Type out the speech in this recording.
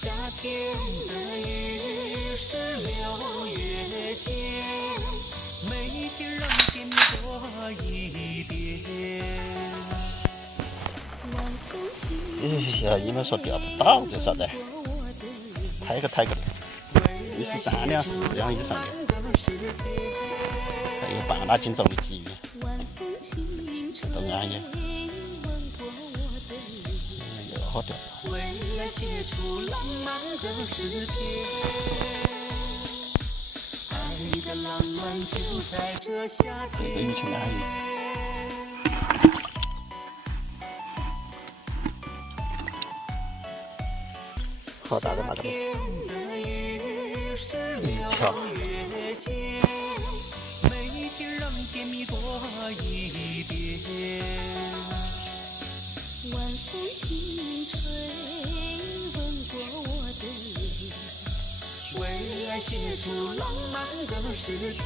夏天的雨是6月间，每天让甜蜜多一点。哎呀，你们说钓不到这啥子？抬个的，一是3两4两以上的，还有半拉斤重的鲫鱼，都安逸。又好钓。为了写出浪漫的诗篇，爱的浪漫就在这夏天。这个鱼挺安逸。好大个那个！一条。每天让甜蜜多一点。晚风轻吹，吻过我的脸，为爱写出浪漫的诗篇。